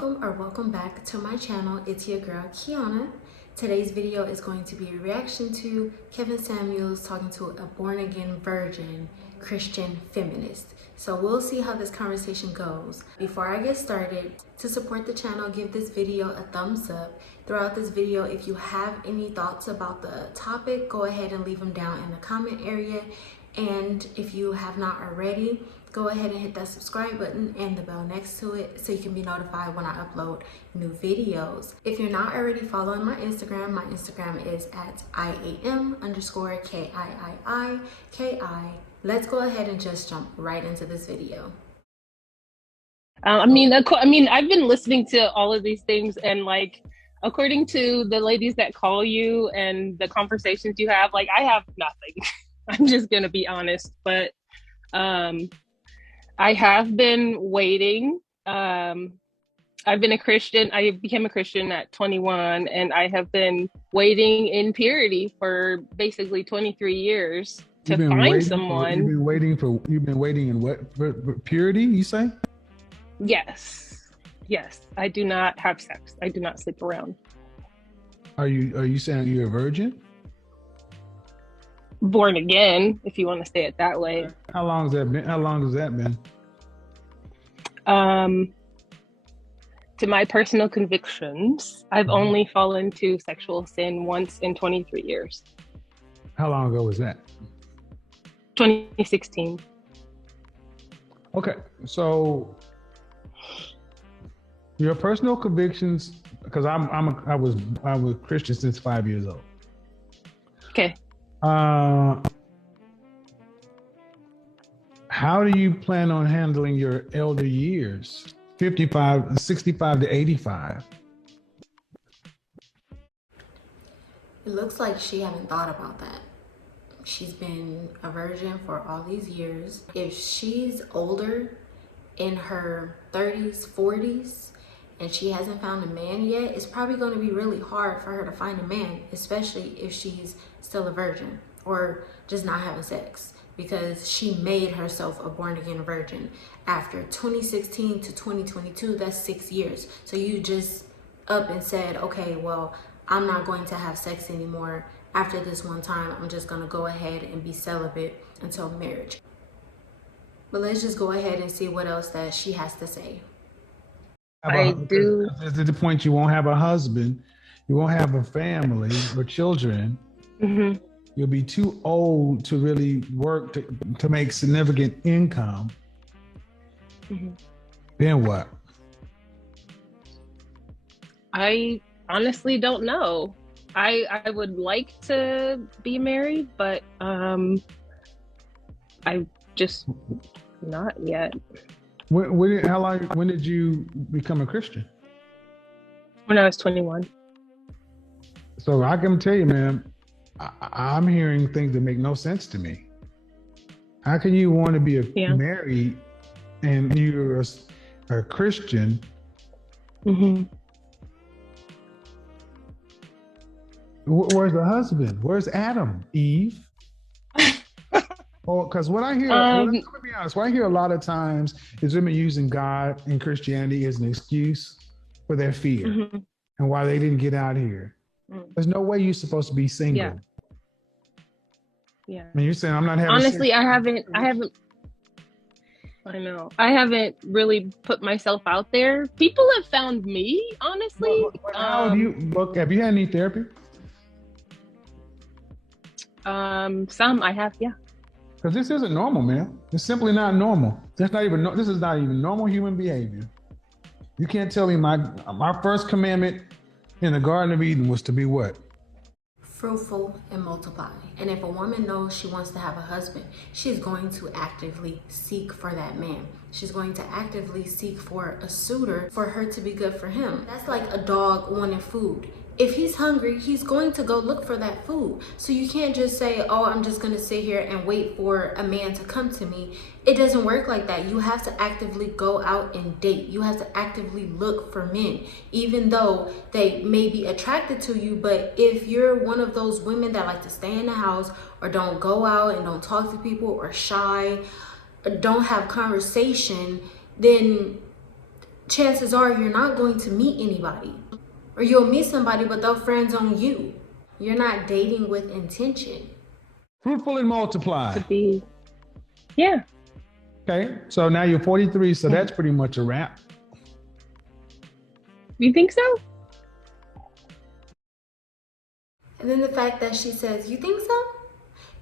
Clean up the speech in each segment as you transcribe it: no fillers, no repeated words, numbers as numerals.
Welcome back to my channel. It's your girl Kiana. Today's video is going to be a reaction to Kevin Samuels talking to a born-again virgin Christian feminist. So we'll see how this conversation goes. Before I get started, to support the channel, give this video a thumbs up. Throughout this video, if you have any thoughts about the topic, go ahead and leave them down in the comment area. And if you have not already, go ahead and hit that subscribe button and the bell next to it so you can be notified when I upload new videos. If you're not already following my Instagram is at IAM_KIIIKI. Let's go ahead and just jump right into this video. I've been listening to all of these things, and according to the ladies that call you and the conversations you have, I have nothing. I'm just gonna be honest, but I have been waiting. I've been a Christian. I became a Christian at 21, and I have been waiting in purity for basically 23 years to find someone. You've been waiting in what? For purity, you say? Yes. I do not have sex. I do not sleep around. Are you saying you're a virgin? Born again, if you want to say it that way. How long has that been? To my personal convictions, I've only fallen to sexual sin once in 23 years. How long ago was that? 2016. Okay, so your personal convictions, because I was Christian since 5 years old. Okay. How do you plan on handling your elder years? 65 to 85. It looks like she haven't thought about that. She's been a virgin for all these years. If she's older, in her 30s, 40s, and she hasn't found a man yet, it's probably going to be really hard for her to find a man, especially if she's still a virgin or just not having sex, because she made herself a born-again virgin after 2016 to 2022. That's 6 years. So you just up and said, okay, well, I'm not going to have sex anymore after this one time. I'm just going to go ahead and be celibate until marriage. But let's just go ahead and see what else that she has to say. I do. To the point you won't have a husband, you won't have a family or children. Mm-hmm. You'll be too old to really work to make significant income. Mm-hmm. Then what? I honestly don't know. I would like to be married, but I just not yet. When did you become a Christian? When I was 21. So I can tell you, man, I'm hearing things that make no sense to me. How can you want to be married and you're a Christian? Mm-hmm. Where's the husband? Where's Adam, Eve? Oh, because what I hear, let me be honest, what I hear a lot of times is women using God and Christianity as an excuse for their fear and why they didn't get out here. There's no way you're supposed to be single. Yeah. I mean, you're saying I'm not having honestly, sex. I know. I haven't really put myself out there. People have found me, honestly. How do you look? Have you had any therapy? Some I have, yeah. Because this isn't normal, man. It's simply not normal. This is not even normal human behavior. You can't tell me my first commandment in the Garden of Eden was to be what? Fruitful and multiply. And if a woman knows she wants to have a husband, she's going to actively seek for that man. She's going to actively seek for a suitor for her to be good for him. That's like a dog wanting food. If he's hungry, he's going to go look for that food. So you can't just say, oh, I'm just going to sit here and wait for a man to come to me. It doesn't work like that. You have to actively go out and date. You have to actively look for men, even though they may be attracted to you. But if you're one of those women that like to stay in the house or don't go out and don't talk to people or shy, or don't have conversation, then chances are you're not going to meet anybody. Or you'll meet somebody, but they'll friend zone you. You're not dating with intention. Fruitful and multiply. To be, yeah. Okay, so now you're 43, so that's pretty much a wrap. You think so? And then the fact that she says, you think so?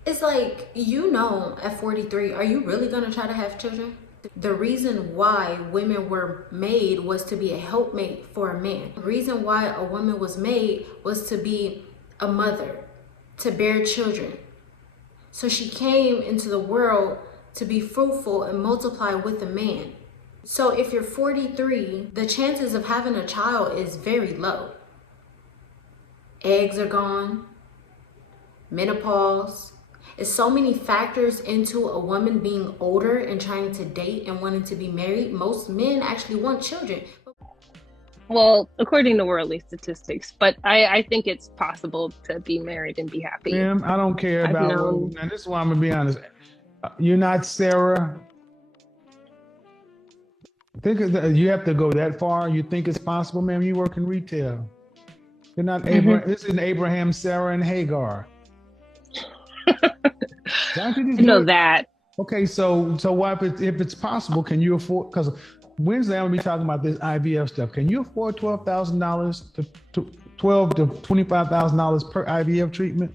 It's like, you know, at 43, are you really gonna try to have children? The reason why women were made was to be a helpmate for a man. The reason why a woman was made was to be a mother, to bear children. So she came into the world to be fruitful and multiply with a man. So if you're 43, the chances of having a child is very low. Eggs are gone, menopause. It's so many factors into a woman being older and trying to date and wanting to be married. Most men actually want children. Well, according to worldly statistics, but I think it's possible to be married and be happy. Ma'am, I don't care about, and this is why I'm gonna be honest. You're not Sarah. You have to go that far. You think it's possible, ma'am? You work in retail. You're not Abraham. This isn't Abraham, Sarah, and Hagar. I know that. Okay, so what if it's possible? Can you afford? Because Wednesday I'm gonna be talking about this IVF stuff. Can you afford $12,000 to $12,000 to $25,000 per IVF treatment?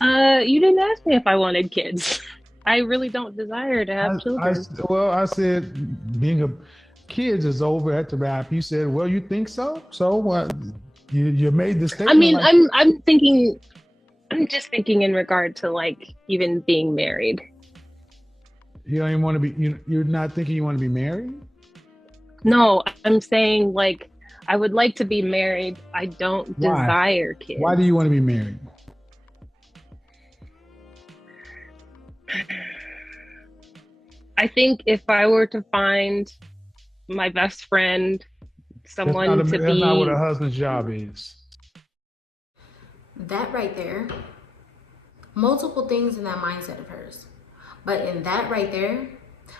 You didn't ask me if I wanted kids. I really don't desire to have children. I said being a kids is over at the wrap. You said, well, you think so? So what? You made the statement. I mean, I'm just thinking in regard to like even being married. You don't even want to be. You're not thinking you want to be married? No, I'm saying like I would like to be married. I don't desire kids. Why do you want to be married? I think if I were to find my best friend, someone that's not what a husband's job is. That right there, multiple things in that mindset of hers. But in that right there,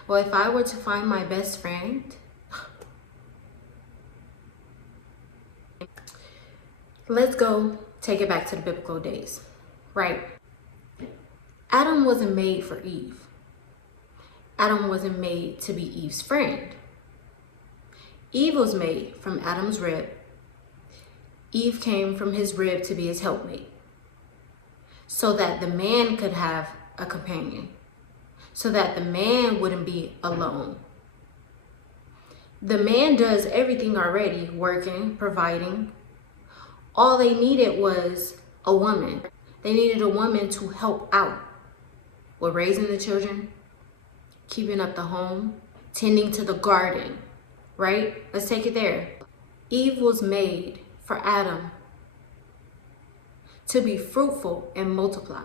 well, if I were to find my best friend, let's go take it back to the biblical days, right? Adam wasn't made for Eve. Adam wasn't made to be Eve's friend. Eve was made from Adam's rib. Eve came from his rib to be his helpmate, so that the man could have a companion, so that the man wouldn't be alone. The man does everything already, working, providing. All they needed was a woman. They needed a woman to help out with raising the children, keeping up the home, tending to the garden, right? Let's take it there. Eve was made for Adam to be fruitful and multiply.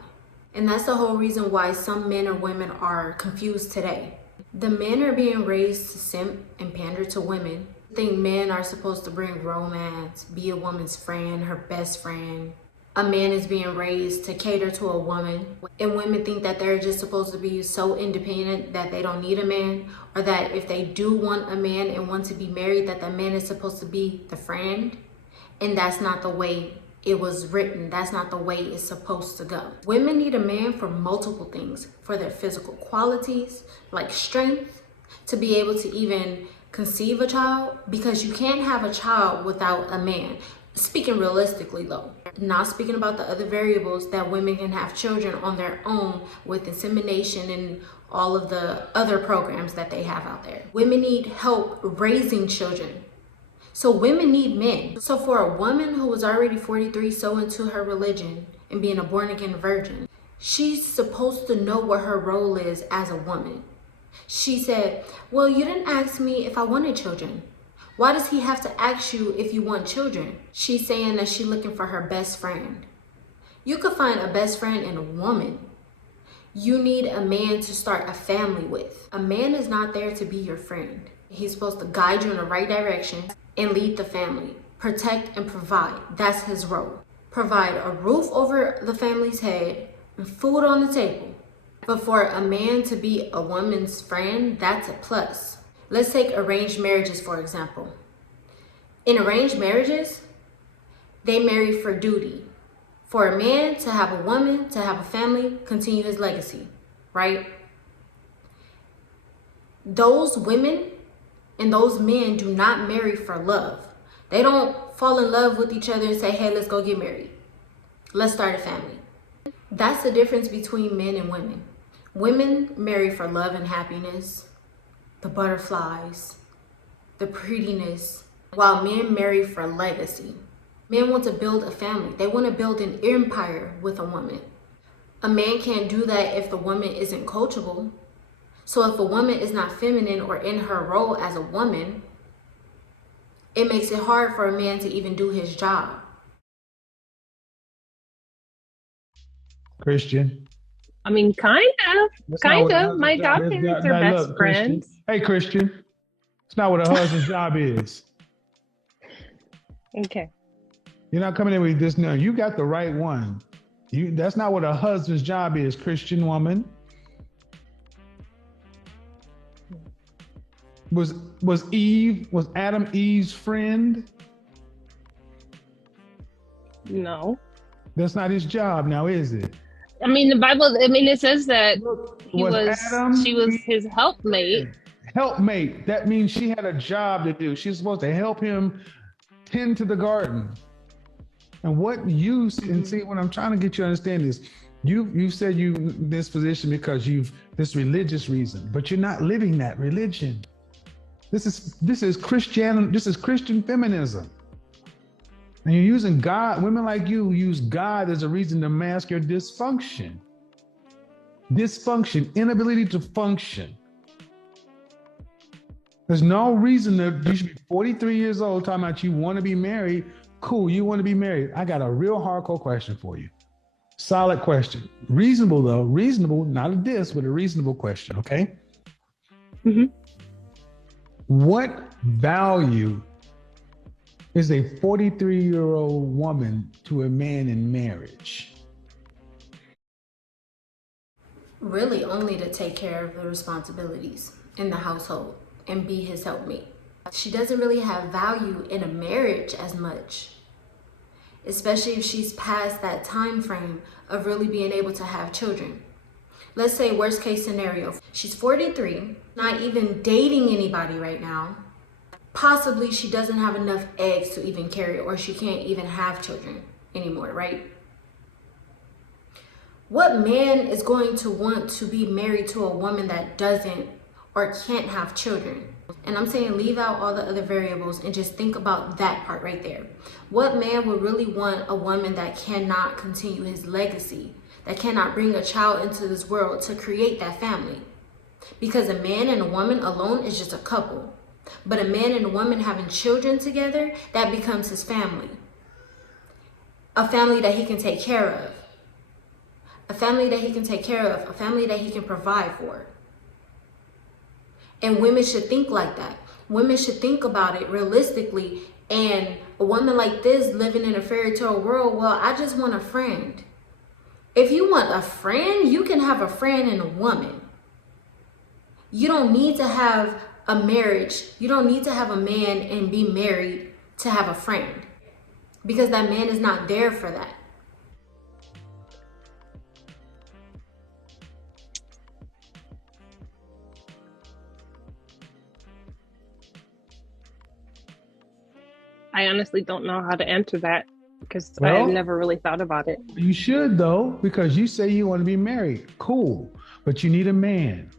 And that's the whole reason why some men or women are confused today. The men are being raised to simp and pander to women. I think men are supposed to bring romance, be a woman's friend, her best friend. A man is being raised to cater to a woman. And women think that they're just supposed to be so independent that they don't need a man, or that if they do want a man and want to be married, that the man is supposed to be the friend. And that's not the way it was written. That's not the way it's supposed to go. Women need a man for multiple things, for their physical qualities, like strength, to be able to even conceive a child, because you can't have a child without a man. Speaking realistically though, not speaking about the other variables that women can have children on their own with insemination and all of the other programs that they have out there. Women need help raising children. So women need men. So for a woman who was already 43, so into her religion and being a born again virgin, she's supposed to know what her role is as a woman. She said, well, you didn't ask me if I wanted children. Why does he have to ask you if you want children? She's saying that she's looking for her best friend. You could find a best friend in a woman. You need a man to start a family with. A man is not there to be your friend. He's supposed to guide you in the right direction and lead the family, protect and provide. That's his role. Provide a roof over the family's head and food on the table. But for a man to be a woman's friend, that's a plus. Let's take arranged marriages, for example. In arranged marriages, they marry for duty. For a man to have a woman, to have a family, continue his legacy, right? Those women and those men do not marry for love. They don't fall in love with each other and say, hey, let's go get married. Let's start a family. That's the difference between men and women. Women marry for love and happiness, the butterflies, the prettiness, while men marry for legacy. Men want to build a family. They want to build an empire with a woman. A man can't do that if the woman isn't coachable. So if a woman is not feminine or in her role as a woman, it makes it hard for a man to even do his job. Christian. I mean, kind of. My godparents are best friends. Christian. Hey, Christian. It's not what a husband's job is. Okay. You're not coming in with this now. You got the right one. That's not what a husband's job is, Christian woman. Was Adam Eve's friend? No. That's not his job now, is it? I mean, the Bible, it says that she was his helpmate. Helpmate. That means she had a job to do. She's supposed to help him tend to the garden. And what use, and see, what I'm trying to get you to understand is, you said you in this position because you've this religious reason, but you're not living that religion. This is Christian feminism. And you're using God, women like you use God as a reason to mask your dysfunction. Dysfunction, inability to function. There's no reason that you should be 43 years old talking about you want to be married. Cool, you want to be married. I got a real hardcore question for you. Solid question. Reasonable though, not a diss, but a reasonable question, okay? Mm-hmm. What value is a 43-year-old woman to a man in marriage? Really only to take care of the responsibilities in the household and be his helpmate. She doesn't really have value in a marriage as much, especially if she's past that time frame of really being able to have children. Let's say worst case scenario, she's 43, not even dating anybody right now. Possibly she doesn't have enough eggs to even carry, or she can't even have children anymore, right? What man is going to want to be married to a woman that doesn't or can't have children? And I'm saying leave out all the other variables and just think about that part right there. What man would really want a woman that cannot continue his legacy, that cannot bring a child into this world to create that family? Because a man and a woman alone is just a couple. But a man and a woman having children together, that becomes his family. A family that he can take care of. A family that he can take care of. A family that he can provide for. And women should think like that. Women should think about it realistically. And a woman like this living in a fairy tale world, well, I just want a friend. If you want a friend, you can have a friend and a woman. You don't need to have a marriage. You don't need to have a man and be married to have a friend, because that man is not there for that. I honestly don't know how to answer that because I've never really thought about it. You should though, because you say you want to be married. Cool. But you need a man.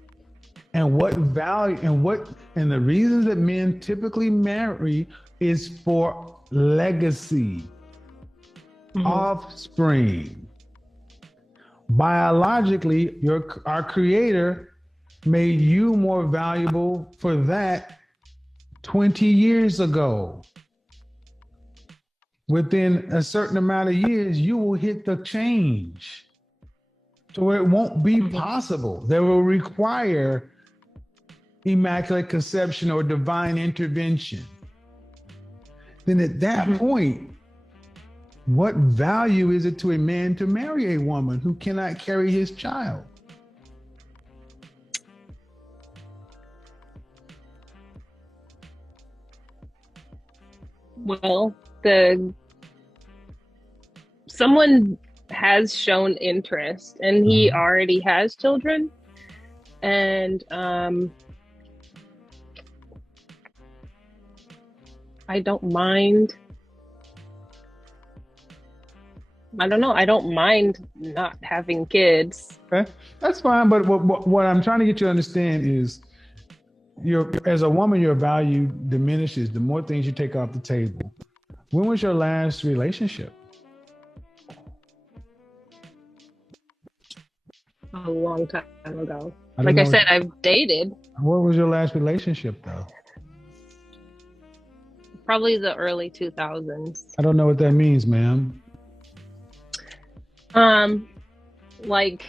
And what value and the reasons that men typically marry is for legacy, offspring. Biologically, our creator made you more valuable for that 20 years ago. Within a certain amount of years, you will hit the change. So it won't be possible. They will require immaculate conception or divine intervention. Then at that point, what value is it to a man to marry a woman who cannot carry his child? Well, the someone has shown interest, and he already has children, and I don't mind. I don't know. I don't mind not having kids. Okay, that's fine. But what I'm trying to get you to understand is, as a woman, your value diminishes the more things you take off the table. When was your last relationship? A long time ago. Like I said, I've dated. What was your last relationship, though? Probably the early 2000s. I don't know what that means, ma'am. Like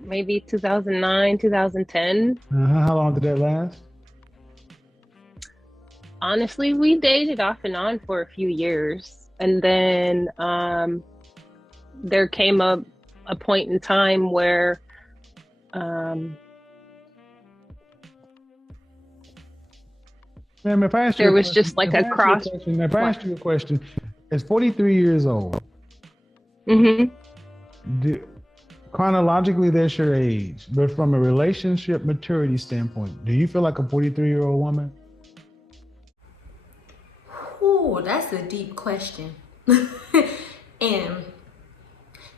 maybe 2009, 2010. How long did that last? Honestly, we dated off and on for a few years, and then there came a point in time where Ma'am, if I asked there was just like a cross. If I asked you a question, it's 43 years old. Chronologically, that's your age, but from a relationship maturity standpoint, do you feel like a 43-year-old woman? Ooh, that's a deep question. And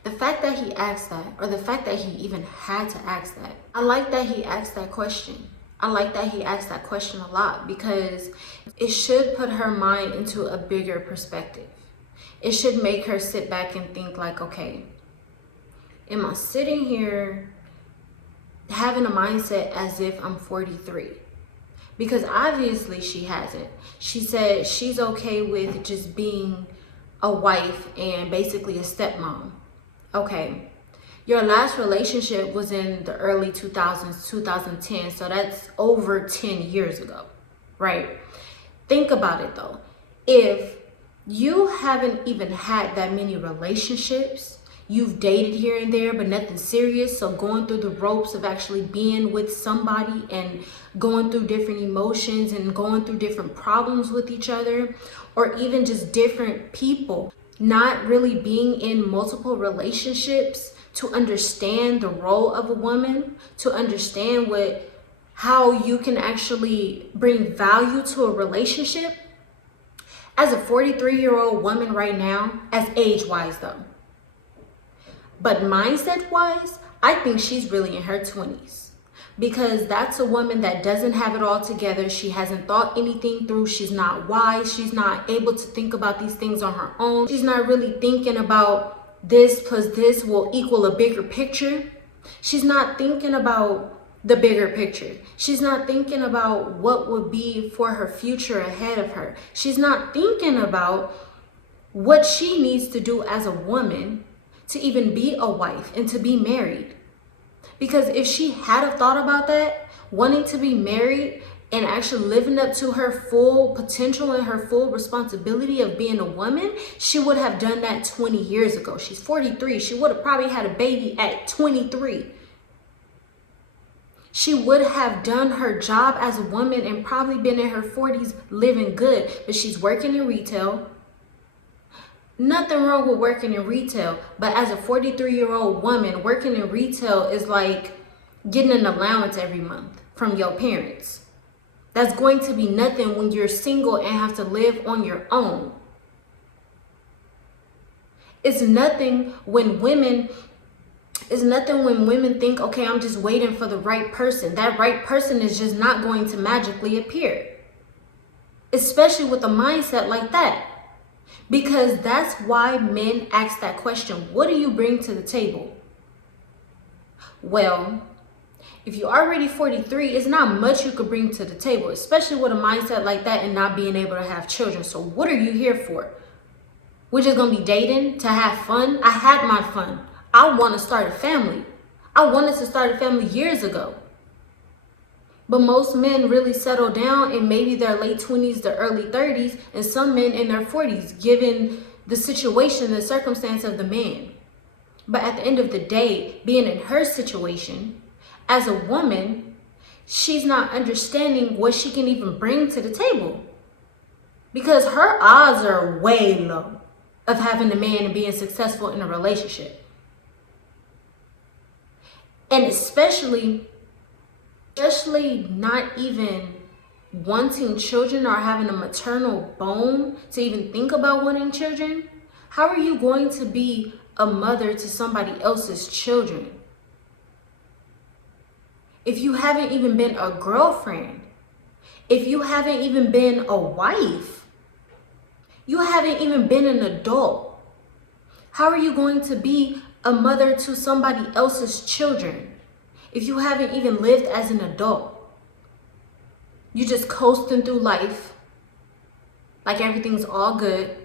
the fact that he asked that, or the fact that he even had to ask that, I like that he asked that question. I like that he asked that question a lot, because it should put her mind into a bigger perspective. It should make her sit back and think like, okay, am I sitting here having a mindset as if I'm 43? Because obviously she hasn't. She said she's okay with just being a wife and basically a stepmom. Okay, your last relationship was in the early 2000s, 2010, so that's over 10 years ago, right? Think about it though. If you haven't even had that many relationships, you've dated here and there, but nothing serious. So going through the ropes of actually being with somebody and going through different emotions and going through different problems with each other, or even just different people, not really being in multiple relationships to understand the role of a woman, to understand how you can actually bring value to a relationship. As a 43-year-old woman right now, as age-wise though, but mindset-wise, I think she's really in her 20s, because that's a woman that doesn't have it all together. She hasn't thought anything through. She's not wise. She's not able to think about these things on her own. She's not really thinking about this plus this will equal a bigger picture. She's not thinking about the bigger picture. She's not thinking about what would be for her future ahead of her. She's not thinking about what she needs to do as a woman to even be a wife and to be married. Because if she had have thought about that, wanting to be married and actually living up to her full potential and her full responsibility of being a woman, she would have done that 20 years ago. She's 43. She would have probably had a baby at 23. She would have done her job as a woman and probably been in her 40s living good, but she's working in retail. Nothing wrong with working in retail, but as a 43-year-old woman, working in retail is like getting an allowance every month from your parents. That's going to be nothing when you're single and have to live on your own. It's nothing when women think, okay, I'm just waiting for the right person. That right person is just not going to magically appear, especially with a mindset like that. Because that's why men ask that question. What do you bring to the table? Well, if you're already 43, it's not much you could bring to the table, especially with a mindset like that and not being able to have children. So what are you here for? We're just going to be dating to have fun? I had my fun. I want to start a family. I wanted to start a family years ago. But most men really settle down in maybe their late 20s to early 30s, and some men in their 40s, given the situation, the circumstance of the man. But at the end of the day, being in her situation, as a woman, she's not understanding what she can even bring to the table. because her odds are way low of having a man and being successful in a relationship. And especially not even wanting children or having a maternal bone to even think about wanting children. How are you going to be a mother to somebody else's children if you haven't even been a girlfriend, if you haven't even been a wife, you haven't even been an adult? How are you going to be a mother to somebody else's children if you haven't even lived as an adult? You just coasting through life like everything's all good,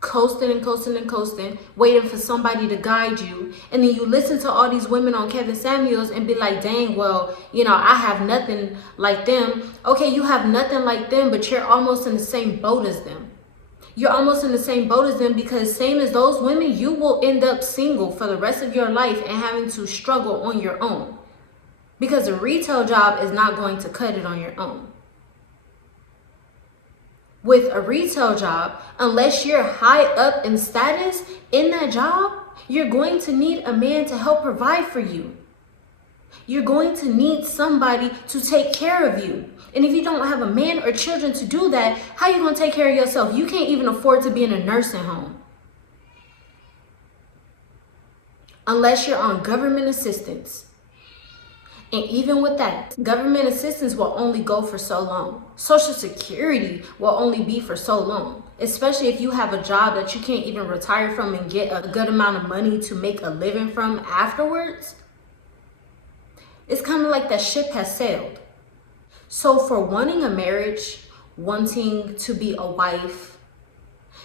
coasting and coasting and coasting, waiting for somebody to guide you. And then you listen to all these women on Kevin Samuels and be like, dang, well, you know, I have nothing like them. Okay, you have nothing like them, but you're almost in the same boat as them. You're almost in the same boat as them, because same as those women, you will end up single for the rest of your life and having to struggle on your own, because a retail job is not going to cut it on your own. With a retail job, unless you're high up in status in that job, you're going to need a man to help provide for you. You're going to need somebody to take care of you. And if you don't have a man or children to do that, how are you going to take care of yourself? You can't even afford to be in a nursing home unless you're on government assistance. And even with that, government assistance will only go for so long. Social Security will only be for so long, especially if you have a job that you can't even retire from and get a good amount of money to make a living from afterwards. It's kind of like that ship has sailed. So for wanting a marriage, wanting to be a wife,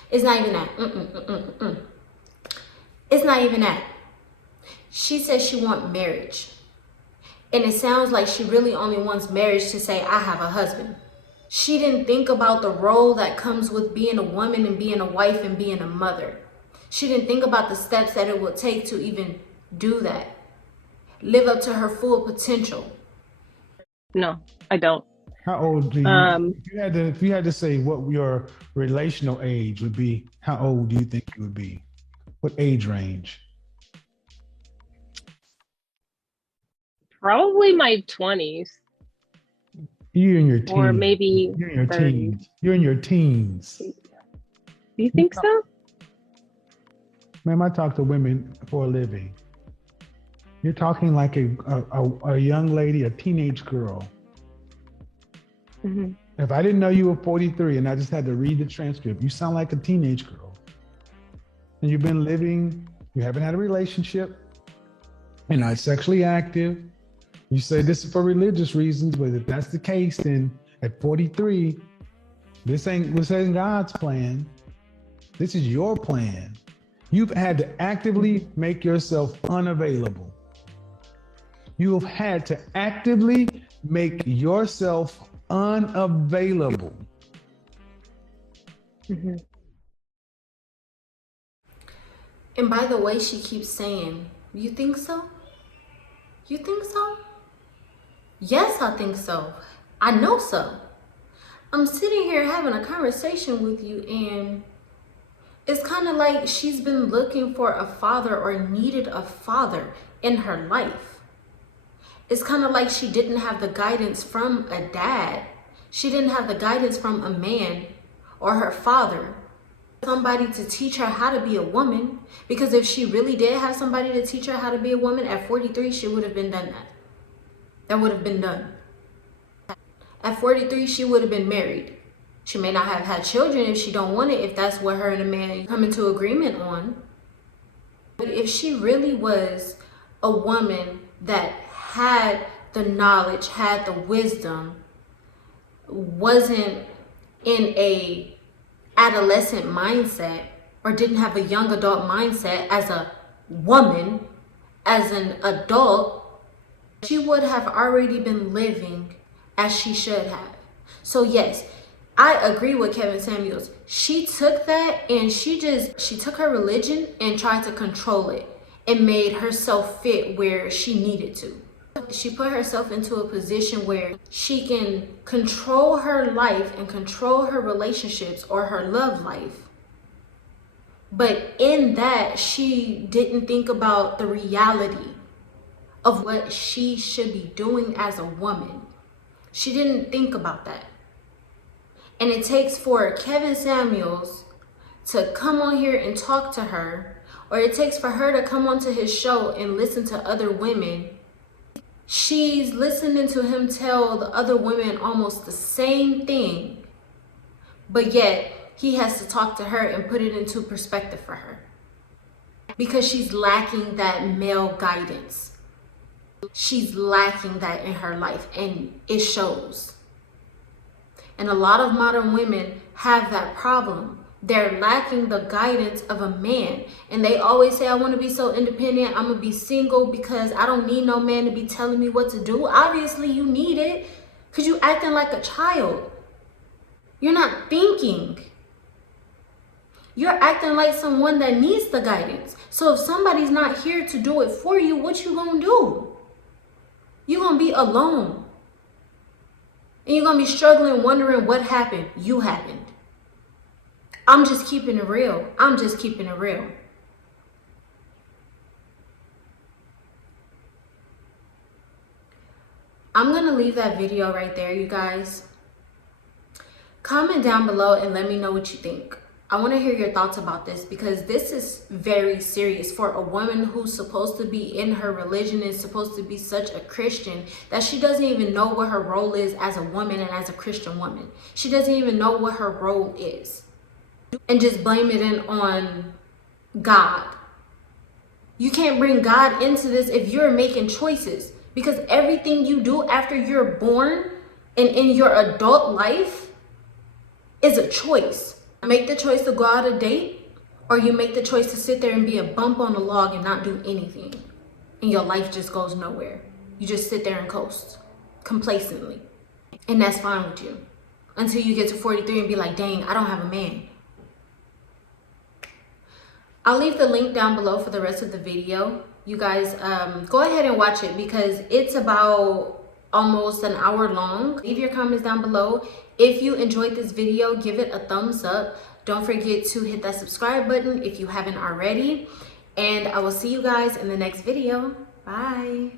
it's not even that. It's not even that. She says she wants marriage. And it sounds like she really only wants marriage to say, I have a husband. She didn't think about the role that comes with being a woman and being a wife and being a mother. She didn't think about the steps that it would take to even do that. Live up to her full potential. No, I don't. How old do you, if you had to say what your relational age would be, how old do you think you would be? What age range? Probably my 20s. You're in your teens. Or maybe you're in your 30s. teens. You're in your teens. Do you think so? Ma'am, I talk to women for a living. You're talking like a young lady, a teenage girl. Mm-hmm. If I didn't know you were 43 and I just had to read the transcript, you sound like a teenage girl. And you've been living, you haven't had a relationship, you're not sexually active. You say this is for religious reasons, but if that's the case, then at 43, this ain't God's plan. This is your plan. You've had to actively make yourself unavailable. You have had to actively make yourself unavailable. Mm-hmm. And by the way, she keeps saying, you think so? You think so? Yes, I think so. I know so. I'm sitting here having a conversation with you, and it's kind of like she's been looking for a father or needed a father in her life. It's kind of like she didn't have the guidance from a dad. She didn't have the guidance from a man or her father, somebody to teach her how to be a woman. Because if she really did have somebody to teach her how to be a woman at 43, she would have been done that. That would have been done. At 43, she would have been married. She may not have had children if she don't want it, if that's what her and a man come into agreement on. But if she really was a woman that had the knowledge, had the wisdom, wasn't in a adolescent mindset, or didn't have a young adult mindset as a woman, as an adult, she would have already been living as she should have. So yes, I agree with Kevin Samuels. She took that and she took her religion and tried to control it and made herself fit where she needed to. She put herself into a position where she can control her life and control her relationships or her love life. But in that, she didn't think about the reality of what she should be doing as a woman. She didn't think about that. And it takes for Kevin Samuels to come on here and talk to her, or it takes for her to come onto his show and listen to other women. She's listening to him tell the other women almost the same thing, but yet he has to talk to her and put it into perspective for her because she's lacking that male guidance. She's lacking that in her life, and it shows. And a lot of modern women have that problem. They're lacking the guidance of a man. And they always say, I want to be so independent. I'm going to be single because I don't need no man to be telling me what to do. Obviously, you need it because you're acting like a child. You're not thinking. You're acting like someone that needs the guidance. So if somebody's not here to do it for you, what you going to do? You're going to be alone. And you're going to be struggling, wondering what happened. You happened. I'm just keeping it real. I'm just keeping it real. I'm going to leave that video right there, you guys. Comment down below and let me know what you think. I want to hear your thoughts about this because this is very serious for a woman who's supposed to be in her religion and supposed to be such a Christian that she doesn't even know what her role is as a woman and as a Christian woman. She doesn't even know what her role is. And just blame it in on God. You can't bring God into this if you're making choices, because everything you do after you're born and in your adult life is a choice. Make the choice to go out a date, or you make the choice to sit there and be a bump on the log and not do anything. And your life just goes nowhere. You just sit there and coast complacently. And that's fine with you. Until you get to 43 and be like, dang, I don't have a man. I'll leave the link down below for the rest of the video. You guys, go ahead and watch it because it's about almost an hour long. Leave your comments down below. If you enjoyed this video, give it a thumbs up. Don't forget to hit that subscribe button if you haven't already. And I will see you guys in the next video. Bye.